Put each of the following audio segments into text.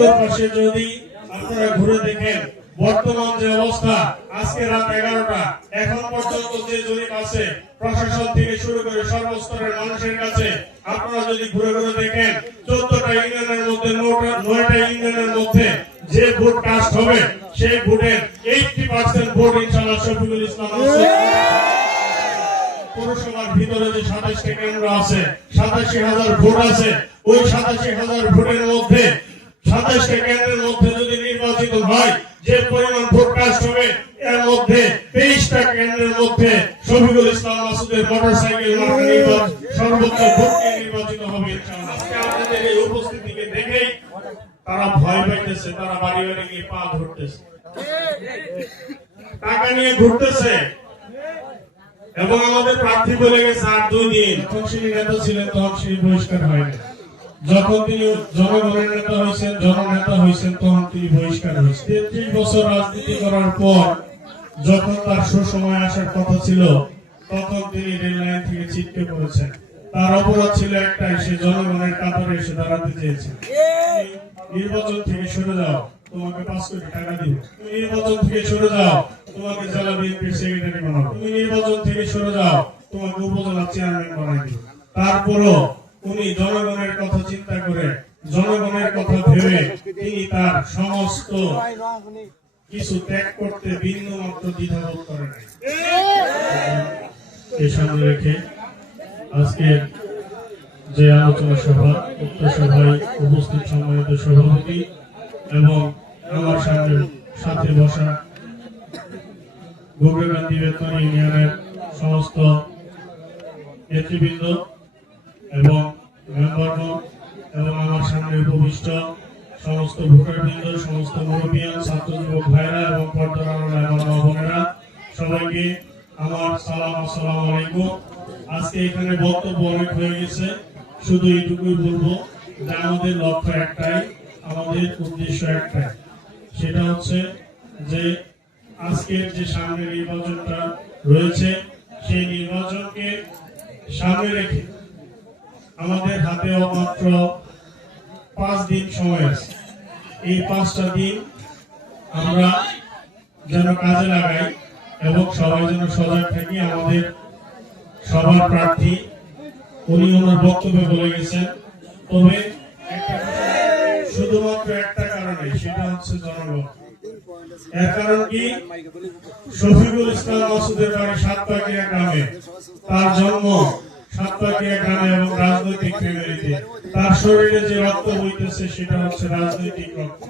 চতুর্পাশে যদি আপনারা ঘুরে দেখেন বর্তমান যে অবস্থা, আজকে রাত 11টা, এখন পর্যন্ত যে জরিপ আছে প্রশাসন থেকে শুরু করে সর্বস্তরের মানুষের কাছে, আপনারা যদি ঘুরে ঘুরে দেখেন 14টা ইউনিয়নের মধ্যে 9টা ইউনিয়নের মধ্যে যে ভোট কাস্ট হবে সেই ভোটের 80% ভোট ইনশাআল্লাহ শফিকুল ইসলাম আছে। পৌরসভার ভিতরে যে 27টা কেন্দ্র আছে, 87,000 ভোট আছে। ওই 87,000 ভোটের মধ্যে 27টা কেন্দ্রের মধ্যে যদি নির্বাচিত হয়, যে পরিমাণ ভোট কাস্ট হবে এর মধ্যে 23টা কেন্দ্রের মধ্যে শফিকুল ইসলাম মাসুদের মোটরসাইকেল সর্বোচ্চ ভোট নির্বাচিত হবে ইনশাআল্লাহ। আজকে আপনাদের এই উপস্থিতিকে দেখেই তারা ভয় পাইতেছে, তারা বাড়ি বাড়ি গিয়ে পা ধরতেছে, টাকা নিয়ে ঘুরতেছে। এবং আমাদের প্রার্থী বলে গেছে আর 2 দিন, যখন তিনি নেতা ছিলেন তখন তিনি বহিষ্কার হয়নি, যখন তিনি জনগণের নেতা হয়েছেন, জননেতা হয়েছেন, তখন তিনি বহিষ্কার হয়েছেন। 33 বছর রাজনীতি করার পর যখন তার সুসময় আসার কথা ছিল, তখন তিনি রেল লাইন থেকে ছিটকে পড়েছেন। তার অপরাধ ছিল একটাই, সে জনগণের কাতারে এসে দাঁড়াতে চেয়েছে। নির্বাচন থেকে সরে যাও, তোমাকে 5 কোটি টাকা দিব। তুমি নির্বাচন থেকে সরে যাও, তোমাকে জেলা বিএনপির সেক্রেটারি বানাবো। তুমি নির্বাচন থেকে সরে যাও, তোমাকে উপজেলা চেয়ারম্যান বানাই দিব। তারপরও উনি জনগণের কথা চিন্তা করে, জনগণের কথা ভেবে তিনি তার সমস্ত কিছু ত্যাগ করতে বিন্দু মাত্র দ্বিধাবোধ করেন। এই সামনে রেখে আজকে যে আলোচনা সভা, উক্ত সভায় উপস্থিত সম্মানিত সভাপতি এবং আমার সাথে বসা গোবরকান্দি বেতন ইউনিয়নের সমস্ত নেতৃবৃন্দ এবং মেম্বারগণ এবং আমার সামনে উপবিষ্ট সমস্ত ভোটারবৃন্দ, সমস্ত মুরব্বিয়ান, ছাত্র যুবক ভাইরা এবং পর্দার আড়ালে আমার মা বোনেরা, সবাইকে আমার সালাম, আসসালামু আলাইকুম। আজকে এখানে বক্তব্য অনেক হয়ে গেছে, শুধু এইটুকুই বলবো যে আমাদের লক্ষ্য একটাই, আমাদের উদ্দেশ্য একটাই, সেটা হচ্ছে যে আজকের যে সামনে নির্বাচনটা রয়েছে সেই নির্বাচনকে সামনে রেখে আমাদের হাতে মাত্র 5 দিন সময় আছে। এই 5টা দিন আমরা যেন কাজে লাগাই এবং সবাই যেন সজাগ থাকি। আমাদের সবার প্রার্থী উনি ওনার বক্তব্যে বলে গেছেন, তবে শুধুমাত্র একটা কারণে, সেটা হচ্ছে জনগণ। এর কারণ কি, শফিকুল ইসলাম মাসুদের বাড়ি সাতপাকিয়া গ্রামে, তার জন্ম সাতপাকিয়া গ্রামে এবং রাজনৈতিক ফ্যামিলিতে। তার শরীরে যে রক্ত বইতেছে সেটা হচ্ছে রাজনৈতিক রক্ত।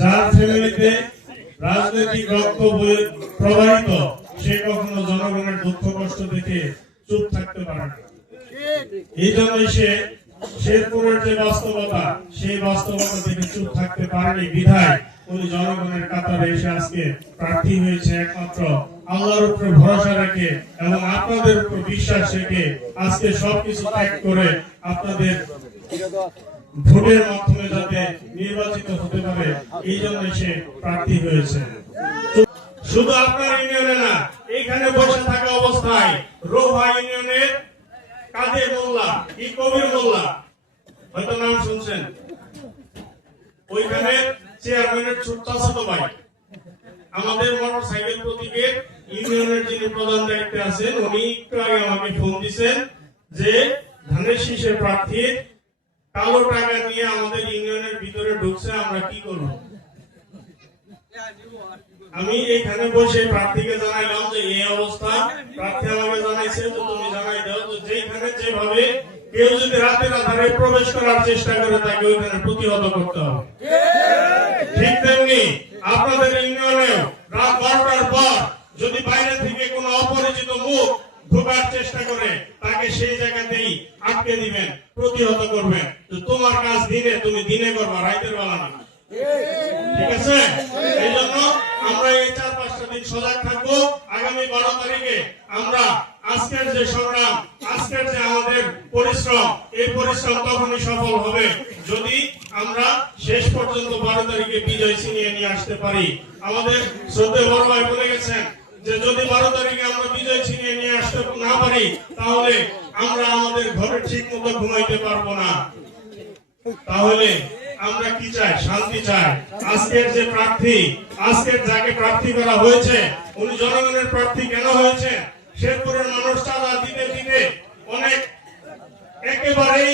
যার ফ্যামিলিতে রাজনৈতিক রক্ত প্রবাহিত, সে কখনো জনগণের দুঃখ কষ্ট দেখে চুপ থাকতে পারে না। এই জন্য সে শেরপুরের যে বাস্তবতা, সেই বাস্তবতা থেকে চুপ থাকতে পারেনি বিধায় উনি জনগণের কাতারে এসে আজকে প্রার্থী হয়েছে। একমাত্র আল্লাহর উপরে ভরসা রেখে এবং আপনাদের উপর বিশ্বাস রেখে আজকে সবকিছু ত্যাগ করে আপনাদের ভোটের মাধ্যমে যাতে নির্বাচিত হতে পারে, এই জন্য সে প্রার্থী হয়েছে। শুধু আপনার ইউনিয়নে না, এখানে বসে থাকা অবস্থায় রোহা ইউনিয়নের কাদের মোল্লা, কি কবির মোল্লা, হয়তো নাম শুনছেন, ওইখানে চেয়ারম্যানের ছোট ভাই, আমাদের মোটরসাইকেল প্রতীকের ইউনিয়নের যিনি প্রধান দায়িত্বে আছেন, উনি একটু আগে আমাকে ফোন দিয়েছেন যে ধানের শীষের প্রার্থী কালো টাকা নিয়ে আমাদের ইউনিয়নের ভিতরে ঢুকছে, আমরা কি করব। আমি এখানে বসে প্রার্থীকে জানাইলাম যে এই অবস্থা। প্রার্থী আমাকে জানাইছে যে তুমি জানাই দাও যে যেখানে যেভাবে কেউ যদি রাতের আধারে প্রবেশ করার চেষ্টা করে তাকে ওইখানে প্রতিহত করতে হবে। ঠিক তেমনি আপনাদের ইউনিয়নেও রাত 12টার পর যদি বাইরে থেকে কোনো অপরিচিত মুখ ঢোকার চেষ্টা করে তাকে সেই জায়গাতেই আটকে দিবেন, প্রতিহত করবেন। তোমার কাজ দিনে, তুমি দিনে করবা, রাতের বেলা না। ঠিক আছে? এই জন্য আমরা এই 4-5টা দিন সজাগ থাকবো। আগামী 12 তারিখে আমরা আজকের যে সংগ্রাম, আজকের যে আমাদের পরিশ্রম, এই পরিশ্রম তখনই সফল হবে যদি আমরা শেষ পর্যন্ত 12 তারিখে বিজয় ছিনিয়ে নিয়ে আসতে পারি। আমাদের শ্রদ্ধেয় বড় ভাই বলে গেছেন যে যদি 12 তারিখে আমরা বিজয় ছিনিয়ে নিয়ে আসতে না পারি, তাহলে আমরা আমাদের ঘরে ঠিক মতো ঘুমাইতে পারবো না। তাহলে আমরা কি চাই? শান্তি চাই। আজকের যে প্রার্থী, আজকের যাকে প্রার্থী করা হয়েছে, উনি জনগণের প্রার্থী কেন হয়েছে? শেরপুরের মানুষ চাঁদা দিতে দিতে অনেক একেবারেই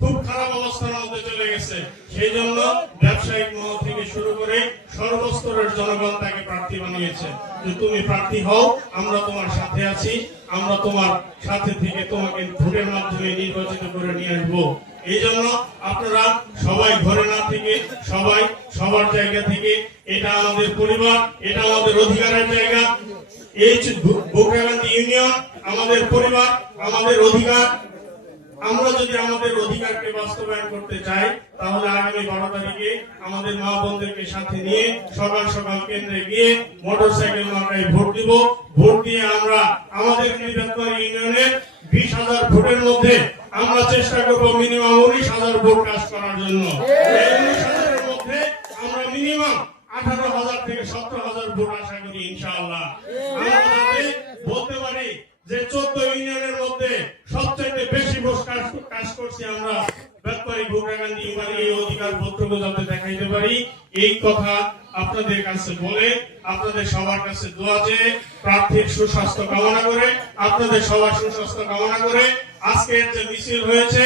খুব খারাপ অবস্থার মধ্যে চলে গেছে। সেই জন্য ব্যবসায়িক মহল থেকে শুরু করে সর্বস্তরের জনগণ তাকে প্রার্থী বানিয়েছে যে তুমি প্রার্থী হও, আমরা তোমার সাথে আছি, আমরা তোমার সাথে থেকে তোমাকে ভোটের মাধ্যমে নির্বাচিত করে নিয়ে আসবো। এই জন্য আপনারা সবাই ঘরে না থেকে সবাই সবার জায়গা থেকে, এটা আমাদের পরিবার, এটা আমাদের অধিকারের জায়গা। এই বগুড়াকান্দি ইউনিয়ন আমাদের পরিবার, আমাদের অধিকার। আমরা যদি আমাদের অধিকারকে বাস্তবায়ন করতে চাই, তাহলে আগামী 12 তারিখে আমাদের মা বোনদেরকে সাথে নিয়ে সকাল সকাল কেন্দ্রে গিয়ে মোটরসাইকেল মার্কায় ভোট দিব। ভোট দিয়ে আমরা আমাদের নির্বাচনী ইউনিয়নের 20,000 ভোটের মধ্যে আমরা চেষ্টা করবো মিনিমাম 19,000 ভোট কাজ করার জন্য। এই 19,000 এর মধ্যে আমরা মিনিমাম 18,000 থেকে 17,000 ভোট আশা করি ইনশাআল্লাহ। আমরা যাতে বলতে পারি যে 14 ইউনিয়নের মধ্যে সবচেয়ে বেশি ভোট কাজ করছি আমরা বেতবাড়ি বগুড়াকান্দি ইউনিয়নে, এই অধিকার পত্রকে যাতে দেখাইতে পারি, এই কথা আপনাদের কাছে বলে আপনাদের সবার কাছে দোয়া চেয়ে প্রার্থীর সুস্বাস্থ্য কামনা করে, আপনাদের সবার সুস্বাস্থ্য কামনা করে আজকের যে মিছিল হয়েছে,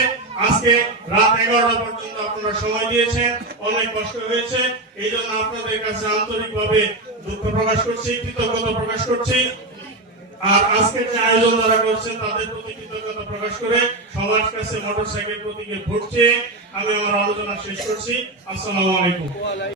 আজকে রাত 11টা পর্যন্ত আপনারা সময় দিয়েছেন, অনেক কষ্ট হয়েছে। এই জন্য আপনাদের কাছে আন্তরিকভাবে দুঃখ প্রকাশ করছি, কৃতজ্ঞতা প্রকাশ করছি। আর আজকে যে আয়োজন যারা করছেন তাদের প্রতি কৃতজ্ঞতা প্রকাশ করে সবার কাছে মোটরসাইকেল প্রতীকে ভোট চেয়ে আমি আমার আলোচনা শেষ করছি। আসসালামু আলাইকুম।